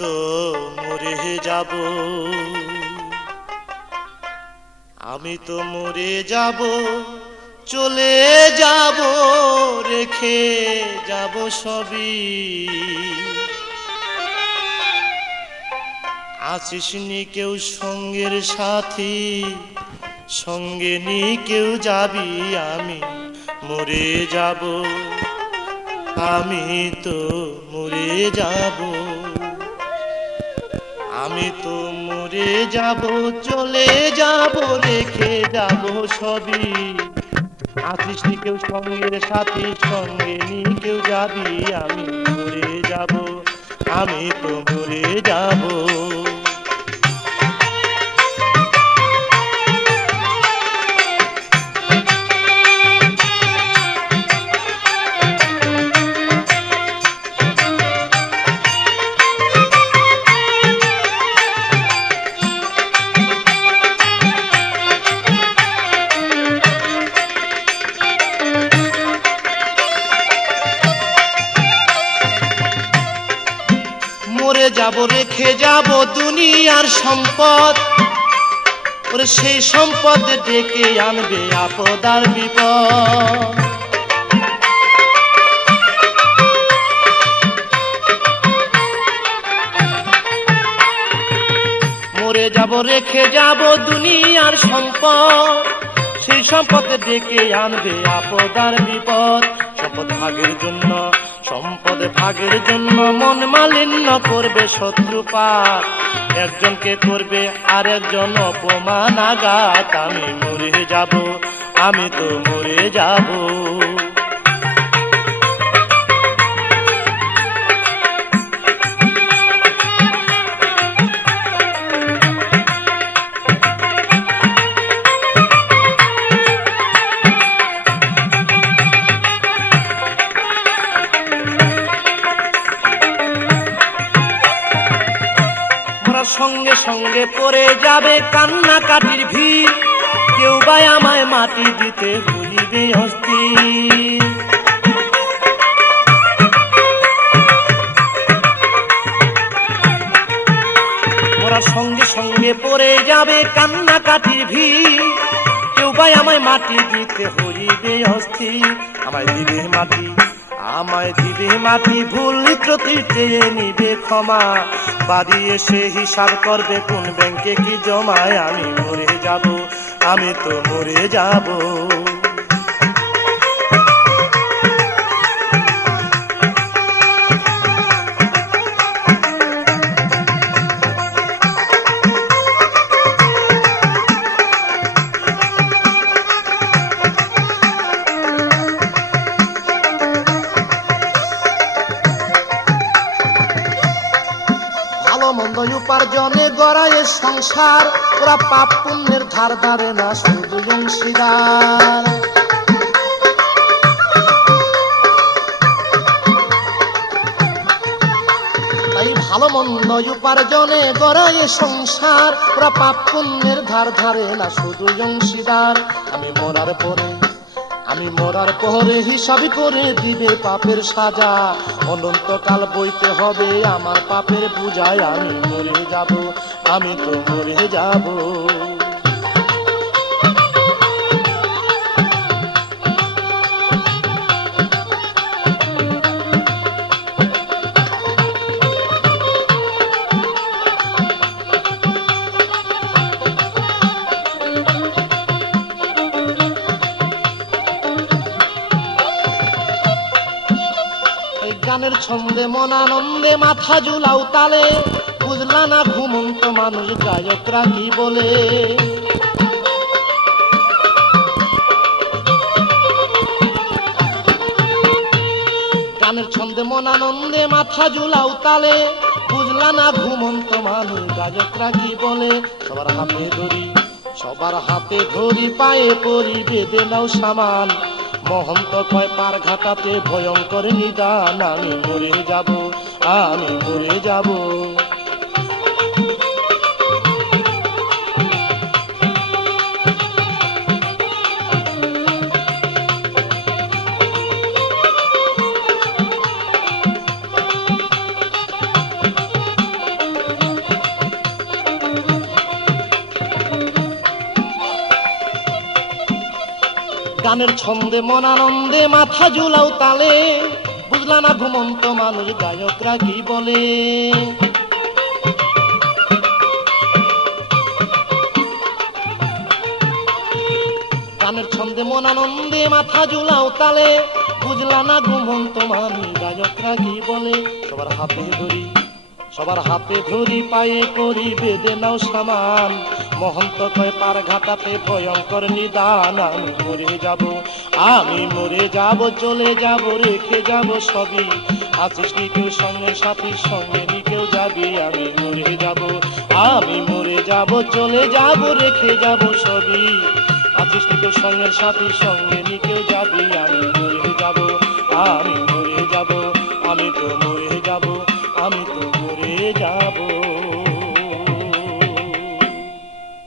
তো মরে যাব, আমি তো মরে যাব, চলে যাব, রেখে যাব সবই। আছিস নি কেউ সঙ্গের সাথী, সঙ্গে নি কেউ যাবি, আমি মরে যাব, আমি তো মরে যাব, আমি তো মরে যাব, চলে যাব, রেখে যাব সবই। আছিস নি কেউ সঙ্গের সাথী, সঙ্গে নি কেউ যাবি, আমি মরে যাব, আমি তো মরে যাব। মরে যাব, রেখে যাব দুনিয়ার সম্পদ, ওরে সেই সম্পদ ডেকে আনবে আপদ আর বিপদ। মরে যাব, রেখে যাব দুনিয়ার সম্পদ, সেই সম্পদ ডেকে আনবে আপদ আর বিপদ। সম্পদ ভাগের জন্য, সম্পদ ভাগের জন্য মন মালিন্য করবে শত্রুপাত, একজনকে করবে আর একজন অপমান আঘাত। আমি মরে যাব, আমি তো মরে যাব। সঙ্গে সঙ্গে পড়ে যাবে কান্নাকাটির ভিড়, কেউ বা আমায় মাটি দিতে হইবে অস্থির। ওরা সঙ্গে সঙ্গে পড়ে যাবে কান্নাকাটির ভিড়, কেউ বা আমায় মাটি দিতে হইবে অস্থির। আমায় দিবে মাটি, আমায় দিবে মাটি, ভুল ত্রুটি চেয়ে নিবে ক্ষমা, বাড়ি এসে হিসাব করবে কোন ব্যাংকে কি জমায়। আমি মরে যাব, আমি তো মরে যাব। মন্দ উপার্জনে গড়ায় সংসার, ওরা পাপ পুণ্যের ধার ধারে না, শুধু অংশীদার। তাই ভালো মন্দ উপার্জনে গড়ায় সংসার, ওরা পাপ পুণ্যের ধার ধারে না, শুধু অংশীদার। আমি মরার পরে, আমি মরার পরে হিসাব করে দিবে পাপের সাজা, অনন্তকাল বইতে হবে আমার পাপের বোঝায়। আমি মরে যাব, আমি তো মরে যাব। গানের ছন্দে মন আনন্দে মাথা ঝুলাও তালে, বুঝলা না ঘুমন্ত মানুষ গায়করা কি বলে। গানের ছন্দে মন আনন্দে মাথা ঝুলাও তালে, বুঝলা না ঘুমন্ত মানুষ গায়করা কি বলে। সবার হাতে ধরি, সবার হাতে ধরি, পায়ে পরি, বেঁধে নাও সামান, মহন্ত কয় পার ঘাটাতে ভয়ঙ্কর নিদান। আমি মরে যাব, আমি মরে যাব। গানের ছন্দে মন আনন্দে মাথা ঝুলাও তালে, বুঝলা না ঘুমন্ত মানুষ গায়করা কি বলে। গানের ছন্দে মন আনন্দে মাথা ঝুলাও তালে, বুঝলা না ঘুমন্ত মানুষ গায়করা কি বলে। সবার হাতে ধরি পায়ে করি বেঁধে নাও সামান, মহন্ত কয় পার ঘাটাতে ভয়ঙ্কর নিদান। আমি মরে যাব চলে যাব রেখে যাব সবই, আছিস নি কেউ সঙ্গে সাথীর সঙ্গে নি কেউ যাবি। আমি মরে যাব চলে যাব রেখে যাব সবই, আছিস নি কেউ সঙ্গের সাথীর সঙ্গে নি কেউ যাবি। আমি মরে যাব আমি তো